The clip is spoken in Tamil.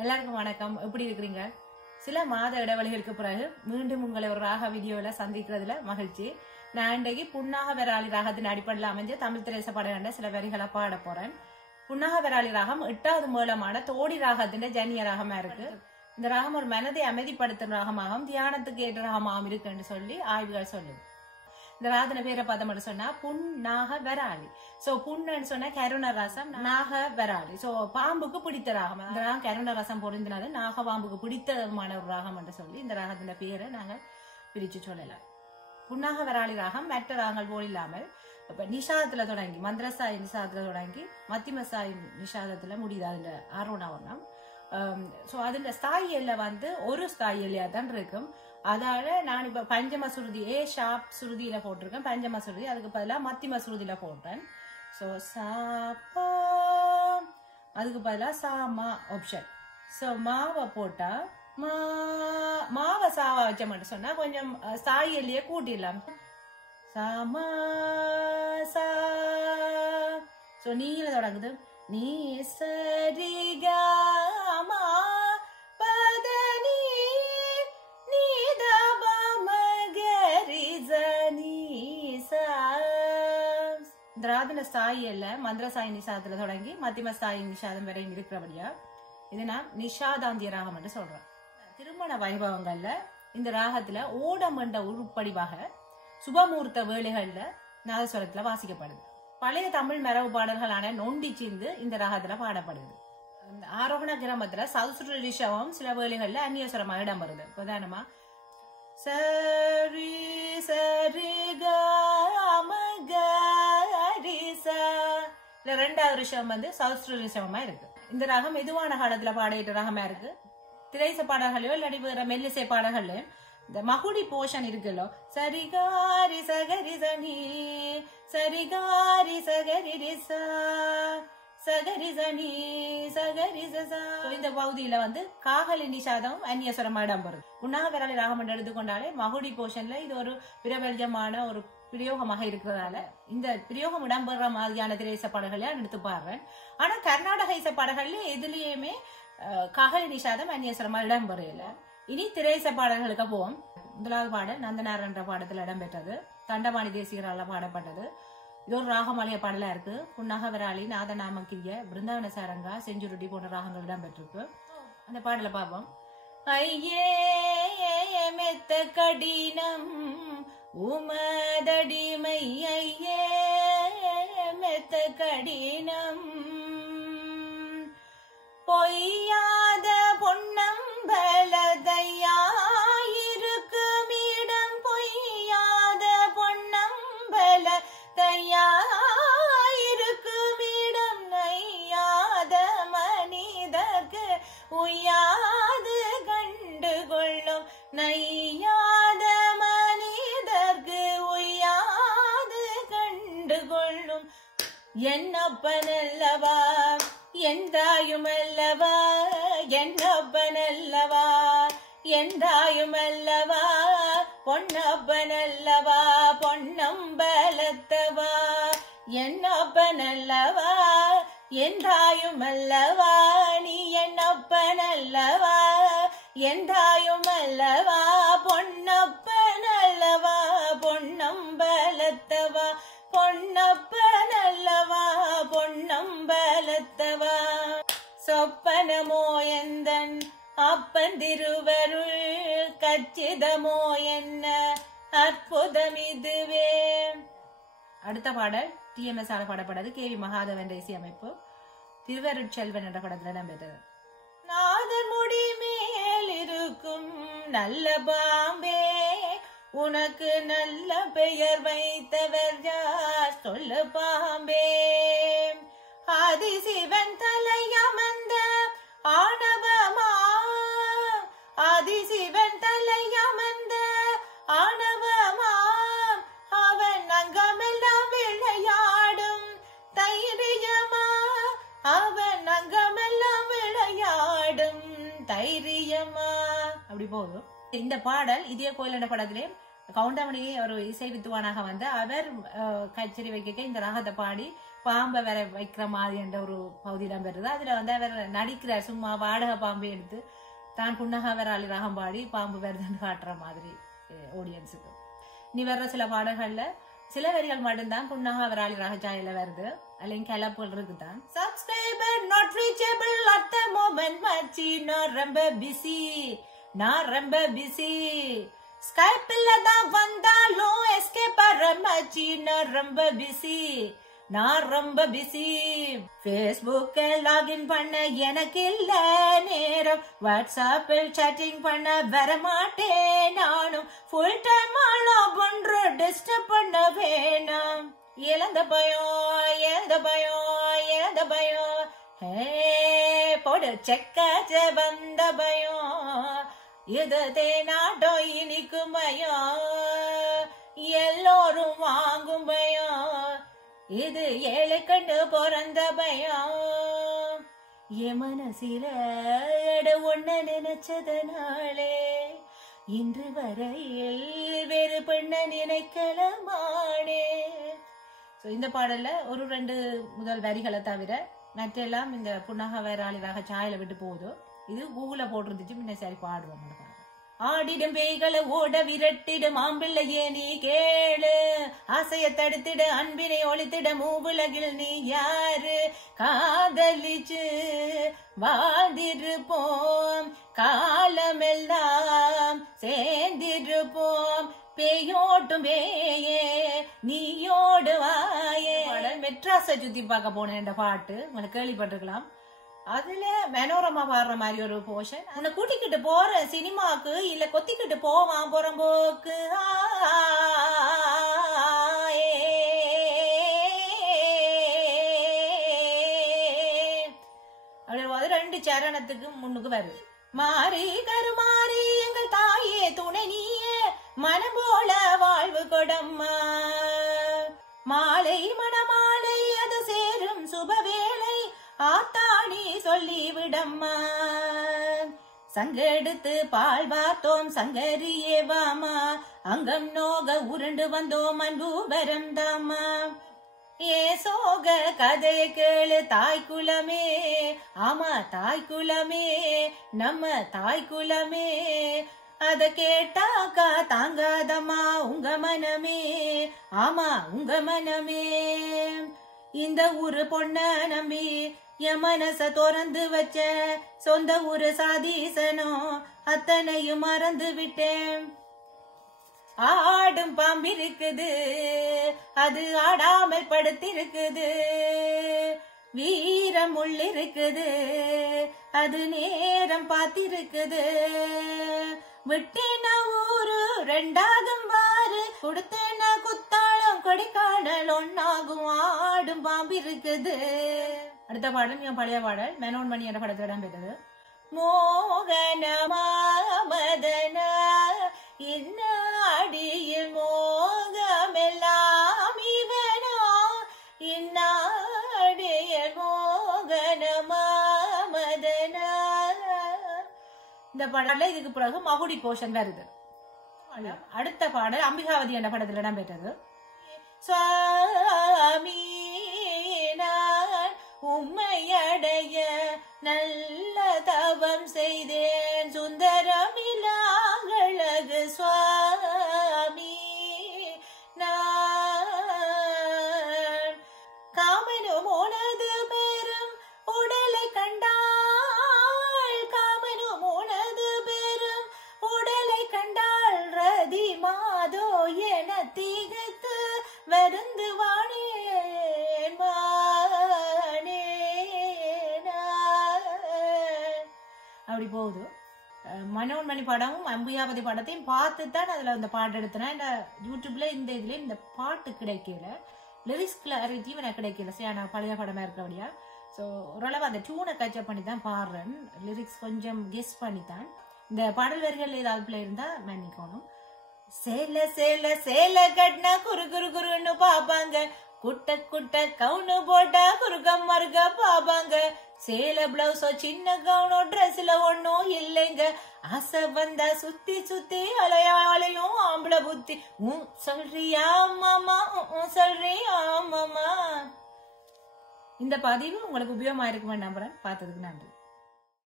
எல்லாருக்கும் வணக்கம். எப்படி இருக்கிறீங்க? சில மாத இடைவெளிகளுக்கு பிறகு மீண்டும் உங்களை ஒரு ராக வீடியோல சந்திக்கிறதுல மகிழ்ச்சி. நான் இன்றைக்கு புன்னாக வெராளி ராகத்தின் அடிப்படையில் அமைஞ்ச தமிழ் திரைச பாடகண்ட சில வரிகளை பாட போறேன். புன்னாக வெராளி ராகம் 8வது மூலமான தோடி ராகத்தின் ஜன்னிய ராகமா இருக்கு. இந்த ராகம் ஒரு மனதை அமைதிப்படுத்தும் ராகமாகவும் தியானத்துக்கு ஏற்ற ராகமாகவும் இருக்குன்னு சொல்லி ஆய்வுகள் சொல்லுது. இந்த ராகத்தின பேரை பார்த்தோம்னு சொன்னா புன்னாக வெராளி. சோ புன்னு சொன்னா கருண ரசம், நாக வெராளி. சோ பாம்புக்கு பிடித்த ராகம். இந்த ராகம் கருண ரசம் பொருந்தினது நாக பாம்புக்கு பிடித்தமான ஒரு ராகம் என்று சொல்லி இந்த ராகத்தின் பேரை நாங்க பிரிச்சு சொல்லலாம். புன்னாக வெராளி ராகம் மற்ற ராகங்கள் போல் இல்லாமல் இப்ப நிஷாதத்துல தொடங்கி மந்திரசாயி நிஷாதத்துல தொடங்கி மத்திமசாயி நிஷாதத்துல முடியுது. அதுல ஆரோணாவரணம். சோ அதுல ஸ்தாயில ஒரு ஸ்தாயிலையா தான் இருக்கும். அதால நான் இப்ப பஞ்சம சுருதி ஏ ஷார்ப் சுருதியில போட்டிருக்கேன். பஞ்சம சுருதி அதுக்கு பதிலா மத்திம சுருதியில போட்டேன். சோ சாப்பா அதுக்கு பதிலா சாமா ஆப்ஷன். சோ மாவை போட்டா மாவை சாவா வச்ச மட்டும் சொன்னா கொஞ்சம் ஸ்தாயிலேயே கூட்டிடலாம். சாமா சா. சோ நீல தொடங்குது. நீ சரிகாமா பதனி திராவிட ஸ்தாயி அல்ல மந்திரசாயி நிஷாதத்துல தொடங்கி மத்திம ஸ்தாயி நிஷாதம் வரையும் இருக்கிறபடியா இது நான் நிஷாதாந்திய ராகம் என்று சொல்றேன். திருமண வைபவங்கள்ல இந்த ராகத்துல ஓடம் என்ற உருப்படிவாக சுபமூர்த்த வேளைகள்ல நாதஸ்வரத்துல வாசிக்கப்படுது. பழைய தமிழ் மரபு பாடல்களான நொண்டி சிந்து இந்த ராகத்துல பாடப்படுது. ஆரோகண கிராமத்துல சதுசுர ரிஷவம் சில வேளைகள்ல அந்நியஸ்வரமா இடம் வருது. பிரதானமா சரி சரி ரெண்டாவது ரிஷம் சௌஸ்திர ரிஷவமா இருக்கு. இந்த ராகம் மெதுவான காலத்துல பாடிட்ட ராகமா இருக்கு. திரைச பாடல்களையோ இல்லாட்டி வேற மெல்லிசை பாடல்கள்லயும் இந்த மகுடி போஷன் இருக்குல்லோ சரிகாரி சகரி சனி சரிகாரி சகரி ரிசா சகரி சனி சகரி சசா. இந்த பகுதியில காகலி நிஷாதம் அந்நியஸ்வரமா இடம் வருது. புன்னாக வெராளி ராகம் என்று எடுத்துக்கொண்டாலே மகுடி போஷன்ல இது ஒரு பிரபல்யமான ஒரு பிரயோகமாக இருக்கிறதால இந்த பிரயோகம் இடம்பெற மாதிரியான திரைச பாடல்களை எடுத்து பாடுறேன். ஆனா கர்நாடக இசை பாடல்கள்ல எதுலயுமே காகலி நிஷாதம் அந்நியஸ்வரமா இடம்பெறல. இனி திரைச பாடல்களுக்கு போவோம். முதலாவது பாடல் நந்தனார் என்ற பாடத்துல இடம்பெற்றது. தண்டபாணி தேசிகரால பாடப்பட்டது. இது ஒரு ராகமாலய பாடலா இருக்கு. புன்னாக வெராளி நாதநாமக்கிரிய பிருந்தாவன சாரங்கா செஞ்சுருட்டி போன்ற ராகங்கள் இடம்பெற்றிருக்கு. அந்த பாடலை பார்ப்போம். ஐயே மெத்த கடினம் உமதடிமை ஐயே மெத்த கடினம் பொய்யாத பொன்னம்பலதையாயிருக்குமிடம் பொய்யாத பொன்னம்பல தையாயிருக்குமிடம் நையாத மனிதர்க்கு உய்யாது கண்டு கொள்ளும் நையாத மனிதர்க்கு உய்யாது கண்டு கொள்ளும் என்னப்பனல்லவா எந்தாயுமல்லவா என்னப்பனல்லவா எந்தாயுமல்லவா பொன்னப்பனல்லவா பொன்னம்பலத்தவா என்னப்பனல்லவா எந்தாயுமல்லவா நீ என்னப்பனல்லவா எந்தாயுமல்லவா பொன்னப்பனல்லவா பொன்னம்பலத்தவா பொன்னப்பனல்லவா பொன்னம்பலத்தவா. சொப்பனமோ எந்தன் அப்பன் திருவருள் கச்சிதமோ என்ன அற்புதம் இதுவே. அடுத்த பாடல் TMS ஆல பாடப்பட்டது. KV மகாதேவன் இசையமைப்பு. திருவருட்செல்வன் என்ற படத்துல இடம்பெற்றது. நாதர் முடி மேல் இருக்கும் நல்ல பாம்பே உனக்கு நல்ல பெயர் வைத்தவர் யார் சொல்லு பாம்பே. ஆதிசிவன் தலையமர்ந்த ஆணவமா ஆதிசிவன் தலையமர்ந்த ஆணவமா அவன் அங்கமெல்லாம் விளையாடும் தைரியமா அவன் அங்கமெல்லாம் விளையாடும் தைரியமா. அப்படி போதும். இந்த பாடல் இதே கோயில் என்ற படத்திலே கவுண்டமணி ஒரு இசை வித்துவானாக அவர் கச்சேரி வைக்க இந்த ராகத்தை பாடி பாம்பை வேற வைக்கிற மாதிரி என்ற ஒரு பகுதி இடம் பெறுது. அதுல வந்து அவர் நடிக்கிறார், சும்மா வாடகை பாம்பை எடுத்து தான் புன்னகா வராளி ராகம் பாடி பாம்பு வருதுன்னு காட்டுற மாதிரி ஆடியன்ஸுக்கு. நீ வர்ற சில பாடல்கள்ல சில வரிகள் மட்டும்தான் புன்னகா வராளி ராகஜாயில வருது, அல்லையும் கிளப்புகள் இருக்குதான். Subscriber not reachable at the moment மச்சி, நான் ரொம்ப பிஸி ஸ்கைப்ல தான் வந்தாலும் எஸ்கேப் ஆற மச்சி, நான் ரொம்ப பிஸி Facebook லாகின் பண்ண எனக்கு இல்ல நேரம், வாட்ஸ்அப்பில் chatting பண்ண வர மாட்டேன் நானும், ஃபுல் டைம் லாக் பண்ற டிஸ்டர்ப் பண்ண வேணாம், இழந்த பயம் ஹே போடு செக்காச்ச வந்த பயம், இது தேனாட்டோ இனிக்கும் பயம், எல்லோரும் வாங்கும் பயம், இது ஏழை கண்டு பிறந்த பயம், என் மனசில ஒன்ன நினைச்சதனாலே இன்று வரையில் வேறு பெண்ண நினைக்கலமானே. இந்த பாடல்ல ஒரு 2 முதல் வரிகளை தவிர மற்றெல்லாம் இந்த புன்னகா வராளி ராகஜாயில விட்டு போகுது. இது கூகுள போட்டிருந்துச்சு, முன்ன சரி பாடுவோம். ஆடிடும் பேய்களை ஓட விரட்டிடும் ஆம்பிள்ளையே நீ கேளு, ஆசைய தடுத்திட அன்பினை ஒழித்திட மூவுலகில் நீ யாரு, காதலிச்சு வாழ்ந்திருப்போம் காலமெல்லாம் சேர்ந்திருப்போம், பேயோட்டும் பேயே நீயோடு வாயே. மெட்ராஸை சுத்தி பார்க்க போனேன் என்ற பாட்டு உங்களுக்கு கேள்விப்பட்டிருக்கலாம். அதுல மனோரமா பாடுற மாதிரி ஒரு போர்ஷன், உன்னை கூட்டிக்கிட்டு போற சினிமாக்கு இல்ல கொத்திக்கிட்டு போவான் புறம்போக்கு, அப்படி 2 சரணத்துக்கு முன்னுக்கு வருது. மாறி கருமாறி எங்கள் தாயே துணை நீயே, மனம் போல வாழ்வு கொடம்மா, மாலை மணமாலை அது சேரும் சுபவேளை, ஆத்தாணி சொல்லி விடம்மா, சங்கெடுத்து பால் பார்த்தோம் சங்கரியே வாமா, அங்கம் நோக உருண்டு வந்தோம் அன்பு பரந்தாமா, ஏ சோக கதையை கேளு தாய்குலமே, ஆமா தாய்குலமே நம்ம தாய்குலமே, அத கேட்டாக்கா தாங்காதம்மா உங்க மனமே, ஆமா உங்க மனமே, இந்த ஊரு பொண்ண நம்பி என் மனச திறந்து வச்ச சொந்த ஊரு சாதீசனும் அத்தனையும் மறந்து விட்டேன், ஆடும் பாம்பிருக்குது அது ஆடாமல் படுத்திருக்குது, வீரம் உள்ளிருக்குது அது நேரம் பார்த்திருக்குது, விட்டேன ஊரு 2ஆகும் வாரு, கொடுத்தேன குத்தாளம் கொடிக்காடல் ஒன்னாகும், ஆடும் பாம்பிருக்குது. அடுத்த பாடல் என் பழைய பாடல் மனோன்மணி என்ற படத்தில் இடம் பெற்றது. மோகனமா மதனா இன்னாடியில் மோகமெல்லாம் இவனா, இன்னாடியில் மோகனமா மதனா. இந்த பாடல்ல இதுக்கு பிறகு மகுடி போஷன் வருது. அடுத்த பாடல் அம்பிகாவதி என்ற படத்தில் இடம் பெற்றது. சுவாமி நான் உம்மையடைய நல்ல தவம் செய்தேன், சுந்தரமிலாங்களகு சுவாமி நான், காமனும் உனது பெரும் உடலை கண்டாள், காமனும் உனது பெரும் உடலை கண்டாள், ரதி மாதோ என திகைத்து வருந்து வானேன் அப்படி போகுது. மனோன்மணி படமும் அம்பிகாவதி படத்தையும் பார்த்து தான் அதுல அந்த பாட்டு எடுத்தேன். இந்த யூடியூப்ல இந்த இதுல இந்த பாட்டு கிடைக்கல, லிரிக்ஸ் கிளாரிட்டியும் எனக்கு கிடைக்கல. சரி, நான் பழைய படமா இருக்கிறபடியா ஸோ ஓரளவு அந்த டியூனை கச்சப் பண்ணி தான் பாடுறேன், லிரிக்ஸ் கொஞ்சம் கெஸ் பண்ணித்தான். இந்த பாடல் வரிகள் ஏதாவது பிள்ளை இருந்தா மன்னிக்கணும். சேல சேல சேல கட்டினா குரு குரு குருன்னு பாப்பாங்க, குட்ட குட்ட கவுனு போட்டா குறுக்கம் மறுக்க பாப்பாங்க, சேல பிளவுஸோ சின்ன கவுனோ ட்ரெஸ்ல ஒன்னும் இல்லைங்க, ஆசை வந்தா சுத்தி சுத்தி அலையும் ஆம்பளை புத்தி, சொல்றியா மாமா சொல்றியா மாமா. இந்த பதிவு உங்களுக்கு உபயோகமா இருக்குமே நம்புறேன். பார்த்ததுக்கு நன்றி.